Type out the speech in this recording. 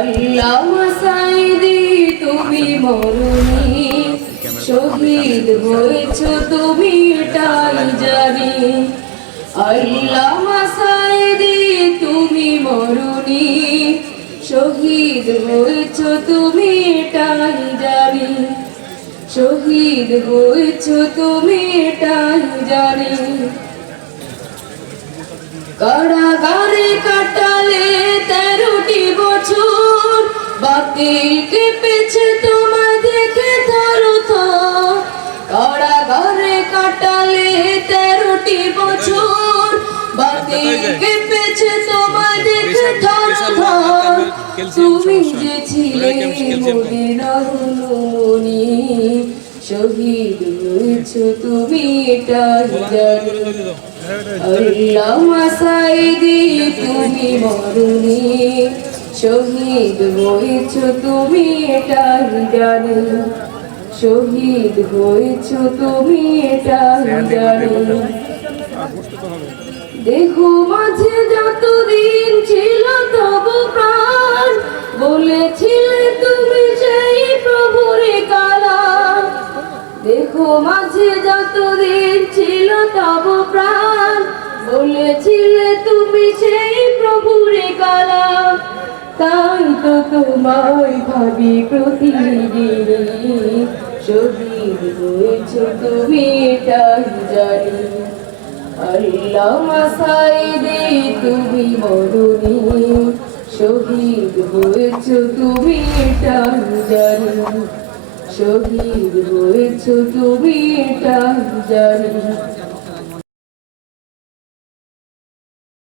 আল্লামা সাইদি, তুমি মরুনি। শহীদ হয়েছ তুমি টাই জানি আল্লামা সাইদি, তুমি মরুনি। শহীদ হয়েছ তুমি টাই জানি শহীদ হয়েছ তুমি টাই জানি কারাগারে বাতিল কেঁপেছে তোমায় দেখে ধরো তো। কারাগারে কাটালে তেরোটি বছর। বাতিল কেঁপেছে তোমায় দেখে ধরো ধর তুমি যে ছিলে মদিনার শহীদ হয়েছ তুমি এটাই জানি। আল্লামা সাইদি তুমি মরুনি। শহীদ হয়েছ তুমি এটাই জানি। শহীদ হয়েছ তুমি এটাই জানি। দেখো মাঝে যতদিন ছিল তব প্রাণ বলেছিলে তুমি সেই প্রভুরে কালা। দেখো মাঝে যতদিন ছিল তব প্রাণ বলেছিলে তুমি সেই তোমায় ভাবি প্রতিদিনই। শহীদ হয়েছ তুমি এটাই জানি। আল্লামা সাইদি তুমি মরুনি। শহীদ হয়েছ তুমি এটাই জানি। শহীদ হয়েছ তুমি এটাই জানি।